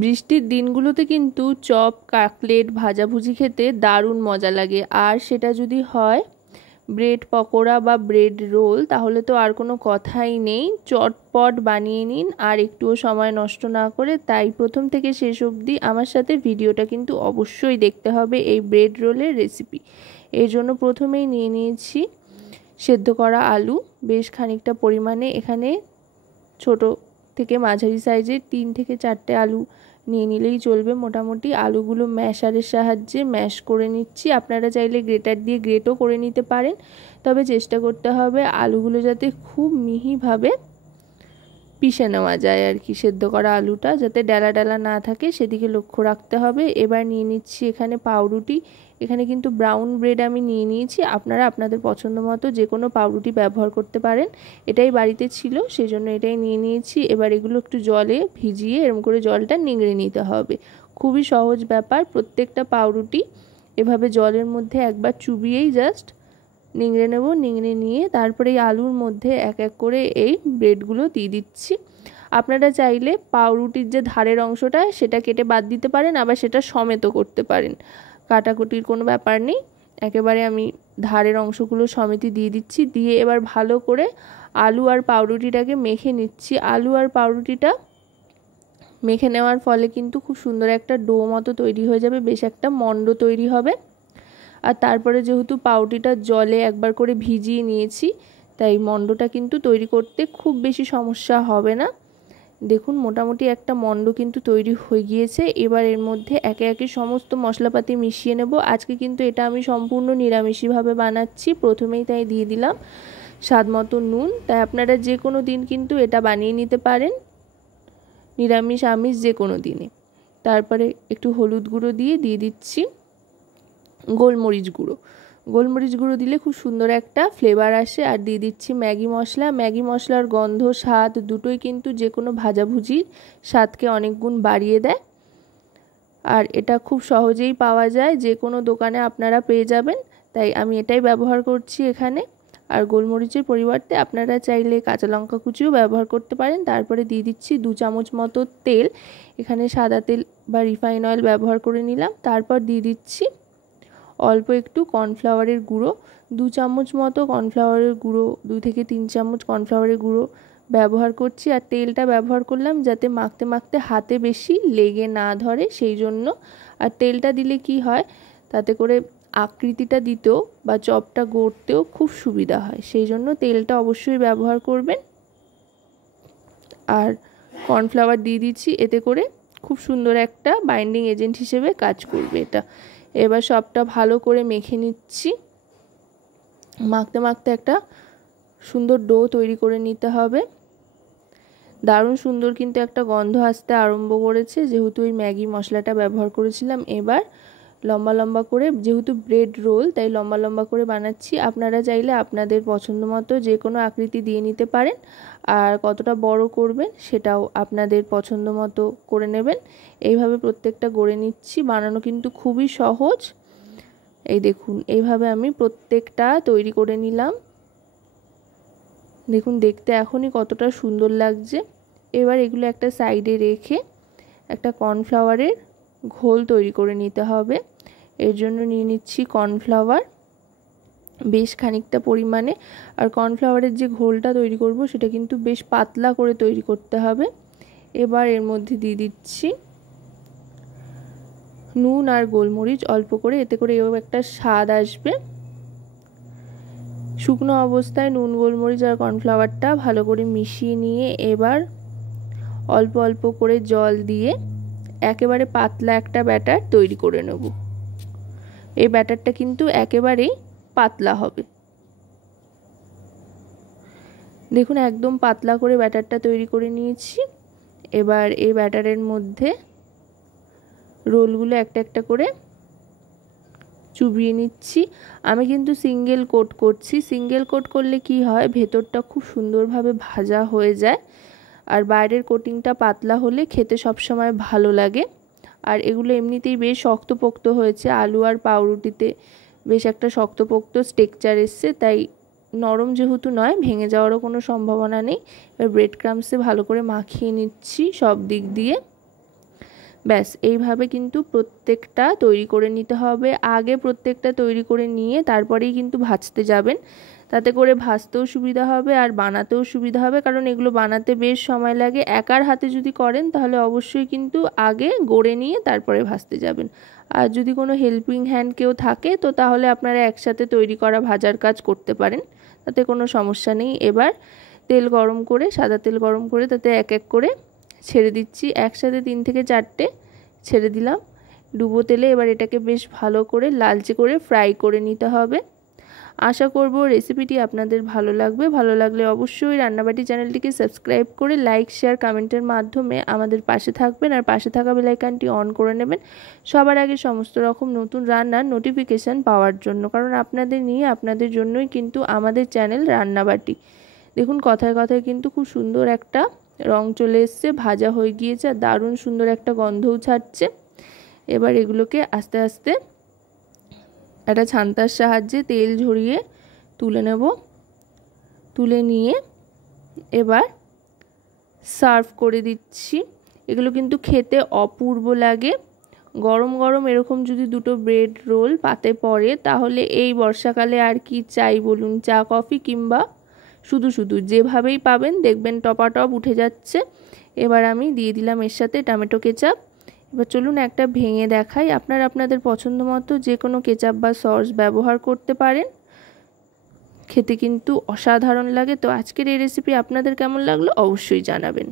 বৃষ্টির দিনগুলোতে কিন্তু চপ, কাটলেট, ভাজাভুজি খেতে দারুণ মজা লাগে। আর সেটা যদি হয় ব্রেড পকোড়া বা ব্রেড রোল, তাহলে তো আর কোনো কথাই নেই। চটপট বানিয়ে নিন আর একটুও সময় নষ্ট না করে। তাই প্রথম থেকে শেষ অবধি আমার সাথে ভিডিওটা কিন্তু অবশ্যই দেখতে হবে এই ব্রেড রোলের রেসিপি। এর জন্য প্রথমেই নিয়ে নিয়েছি সেদ্ধ করা আলু বেশ খানিকটা পরিমাণে। এখানে ছোট থেকে মাঝারি সাইজের 3 থেকে 4টে আলু নিয়ে নিলেই চলবে। মোটামুটি আলুগুলো ম্যাশারের সাহায্যে ম্যাশ করে নিচ্ছি। আপনারা চাইলে গ্রেটার দিয়ে গ্রেটও করে নিতে পারেন, তবে চেষ্টা করতে হবে আলুগুলো যাতে খুব মিহিভাবে পিষে নেওয়া যায় আর কি। সেদ্ধ করা আলুটা যাতে ডালা ডালা না থাকে সেদিকে লক্ষ্য রাখতে হবে। এবার নিয়ে নিচ্ছি এখানে পাউরুটি। এখানে কিন্তু ব্রাউন ব্রেড আমি নিয়ে নিয়েছি, আপনারা আপনাদের পছন্দ মতো যে কোনো পাউরুটি ব্যবহার করতে পারেন। এটাই বাড়িতে ছিল সেই জন্য এটাই নিয়ে নিয়েছি। এবার এগুলো একটু জলে ভিজিয়ে এরকম করে জলটা নিংড়ে নিতে হবে। খুবই সহজ ব্যাপার। প্রত্যেকটা পাউরুটি এভাবে জলের মধ্যে একবার চুবিয়েই জাস্ট নিংড়ে নেব। নিংড়ে নিয়ে তারপরে এই আলুর মধ্যে এক এক করে এই ব্রেডগুলো দিয়ে দিচ্ছি। আপনারা চাইলে পাউরুটির যে ধারের অংশটা সেটা কেটে বাদ দিতে পারেন, আবার সেটা সমেত করতে পারেন। কাটাকুটির কোনো ব্যাপার নেই, একেবারে আমি ধারের অংশগুলো সমেতই দিয়ে দিচ্ছি। দিয়ে এবার ভালো করে আলু আর পাউরুটিটাকে মেখে নিচ্ছি। আলু আর পাউরুটিটা মেখে নেওয়ার ফলে কিন্তু খুব সুন্দর একটা ডো মতো তৈরি হয়ে যাবে, বেশ একটা মন্ড তৈরি হবে। আর তারপরে যেহেতু পাউরুটিটা জলে একবার করে ভিজিয়ে নিয়েছি, তাই মন্ডটা কিন্তু তৈরি করতে খুব বেশি সমস্যা হবে না। দেখুন মোটামুটি একটা মন্ড কিন্তু তৈরি হয়ে গিয়েছে। এবার এর মধ্যে একে একে সমস্ত মশলাপাতি মিশিয়ে নেব। আজকে কিন্তু এটা আমি সম্পূর্ণ নিরামিষভাবে বানাচ্ছি, প্রথমেই তাই দিয়ে দিলাম স্বাদ মতো নুন। তাই আপনারা যে কোনো দিন কিন্তু এটা বানিয়ে নিতে পারেন, নিরামিষ আমিষ যে কোনো দিনে। তারপরে একটু হলুদ গুঁড়ো দিয়ে দিচ্ছি গোলমরিচ গুঁড়ো। গোলমরিচ গুঁড়ো দিলে খুব সুন্দর একটা ফ্লেভার আসে। আর দিয়ে দিচ্ছি ম্যাগি মশলা। ম্যাগি মশলার গন্ধ স্বাদ দুটোই কিন্তু যে কোনো ভাজাভুজির স্বাদকে অনেক গুণ বাড়িয়ে দেয়। আর এটা খুব সহজেই পাওয়া যায়, যে কোনো দোকানে আপনারা পেয়ে যাবেন, তাই আমি এটাই ব্যবহার করছি এখানে। আর গোলমরিচের পরিবর্তে আপনারা চাইলে কাঁচা লঙ্কা কুচিও ব্যবহার করতে পারেন। তারপরে দিয়ে দিচ্ছি 2 চামচ মতো তেল। এখানে সাদা তেল বা রিফাইন অয়েল ব্যবহার করে নিলাম। তারপর দিয়ে দিচ্ছি অল্প একটু কর্নফ্লাওয়ারের গুঁড়ো, 2 চামচ মতো কর্নফ্লাওয়ারের গুঁড়ো, 2 থেকে 3 চামচ কর্নফ্লাওয়ারের গুঁড়ো ব্যবহার করছি। আর তেলটা ব্যবহার করলাম যাতে মাখতে মাখতে হাতে বেশি লেগে না ধরে সেই জন্য। আর তেলটা দিলে কি হয়, তাতে করে আকৃতিটা দিতেও বা চপটা গড়তেও খুব সুবিধা হয়, সেই জন্য তেলটা অবশ্যই ব্যবহার করবেন। আর কর্নফ্লাওয়ার দিয়ে দিচ্ছি, এতে করে খুব সুন্দর একটা বাইন্ডিং এজেন্ট হিসেবে কাজ করবে এটা। এবার সবটা ভালো করে মেখে নিচ্ছি। মাখতে মাখতে একটা সুন্দর ডো তৈরি করে নিতে হবে। দারুণ সুন্দর কিন্তু একটা গন্ধ আসতে আরম্ভ করেছে, যেহেতু ওই ম্যাগি মশলাটা ব্যবহার করেছিলাম। এবার লম্বা লম্বা করে, যেহেতু ব্রেড রোল তাই লম্বা লম্বা করে বানাচ্ছি। আপনারা চাইলে আপনাদের পছন্দ মতো যে কোনো আকৃতি দিয়ে নিতে পারেন, আর কতটা বড় করবেন সেটাও আপনাদের পছন্দ মতো করে নেবেন। এইভাবে প্রত্যেকটা গড়ে নিচ্ছি। বানানো কিন্তু খুবই সহজ। এই দেখুন এইভাবে আমি প্রত্যেকটা তৈরি করে নিলাম। দেখুন দেখতে এখনই কতটা সুন্দর লাগছে। এবার এগুলো একটা সাইডে রেখে একটা কর্নফ্লাওয়ারের ঘোল তৈরি করে নিতে হবে। এর জন্য নিয়ে নিচ্ছি কর্নফ্লাওয়ার বেশ খানিকটা পরিমাণে। আর কর্নফ্লাওয়ারের যে ঘোলটা তৈরি করব সেটা কিন্তু বেশ পাতলা করে তৈরি করতে হবে। এবার এর মধ্যে দিয়ে দিচ্ছি নুন আর গোলমরিচ অল্প করে, এতে করে এও একটা স্বাদ আসবে। শুকনো অবস্থায় নুন, গোলমরিচ আর কর্নফ্লাওয়ারটা ভালো করে মিশিয়ে নিয়ে এবার অল্প অল্প করে জল দিয়ে একেবারে পাতলা একটা ব্যাটার তৈরি করে নেব। এই ব্যাটারটা কিন্তু একেবারেই পাতলা হবে। দেখুন একদম পাতলা করে ব্যাটারটা তৈরি করে নিয়েছি। এবার এই ব্যাটারের মধ্যে রোলগুলো একটা একটা করে চুবিয়ে নিচ্ছি। আমি কিন্তু সিঙ্গেল কোট করছি। সিঙ্গেল কোট করলে কি হয়, ভেতরটা খুব সুন্দরভাবে ভাজা হয়ে যায়, আর বাইরের কোটিংটা পাতলা হলে খেতে সবসময় ভালো লাগে। আর এগুলো এমনিতেই বেশ শক্তপোক্ত হয়েছে, আলু আর পাউরুটিতে বেশ একটা শক্তপোক্ত টেক্সচার এসছে, তাই নরম যেহেতু নয় ভেঙে যাওয়ারও কোনো সম্ভাবনা নেই। এবার ব্রেড ক্রাম্বসে ভালো করে মাখিয়ে নিচ্ছি সব দিক দিয়ে। ব্যাস এইভাবে কিন্তু প্রত্যেকটা তৈরি করে নিতে হবে। আগে প্রত্যেকটা তৈরি করে নিয়ে তারপরেই কিন্তু ভাজতে যাবেন, তাতে করে ভাজতেও সুবিধা হবে আর বানাতেও সুবিধা হবে, কারণ এগুলো বানাতে বেশ সময় লাগে। একার হাতে যদি করেন তাহলে অবশ্যই কিন্তু আগে গড়ে নিয়ে তারপরে ভাজতে যাবেন। আর যদি কোনো হেল্পিং হ্যান্ড কেউ থাকে তো তাহলে আপনারা একসাথে তৈরি করা ভাজার কাজ করতে পারেন, তাতে কোনো সমস্যা নেই। এবার তেল গরম করে, সাদা তেল গরম করে তাতে এক এক করে ছেড়ে দিচ্ছি, একসাথে 3 থেকে 4টে ছেড়ে দিলাম ডুবো তেলে। এবার এটাকে বেশ ভালো করে লালচে করে ফ্রাই করে নিতে হবে। আশা করব রেসিপিটি আপনাদের ভালো লাগবে। ভালো লাগলে অবশ্যই রান্নাবাটি চ্যানেলটিকে সাবস্ক্রাইব করে লাইক শেয়ার কমেন্টের মাধ্যমে আমাদের পাশে থাকবেন, আর পাশে থাকা বেল আইকনটি অন করে নেবেন সবার আগে সমস্ত রকম নতুন রান্নার নোটিফিকেশান পাওয়ার জন্য, কারণ আপনাদের নিয়ে আপনাদের জন্যই কিন্তু আমাদের চ্যানেল রান্নাবাটি। দেখুন কথায় কথায় কিন্তু খুব সুন্দর একটা রং চলে এসছে, ভাজা হয়ে গিয়েছে আর দারুণ সুন্দর একটা গন্ধও ছাড়ছে। এবার এগুলোকে আস্তে আস্তে একটা ছান্তার সাহায্যে তেল ঝরিয়ে তুলে নেব। তুলে নিয়ে এবার সার্ভ করে দিচ্ছি। এগুলো কিন্তু খেতে অপূর্ব লাগে। গরম গরম এরকম যদি দুটো ব্রেড রোল পাতে পড়ে তাহলে এই বর্ষাকালে আর কি চাই বলুন, চা কফি কিংবা শুধু শুধু যেভাবেই পাবেন দেখবেন টপাটপ উঠে যাচ্ছে। এবার আমি দিয়ে দিলাম এর সাথে টমেটো কেচাপ। এবার চলুন একটা ভেঙে দেখাই। আপনারা আপনাদের পছন্দ মতো যে কোনো কেচাপ বা সস ব্যবহার করতে পারেন, খেতে কিন্তু অসাধারণ লাগে। তো আজকের এই রেসিপি আপনাদের কেমন লাগলো অবশ্যই জানাবেন।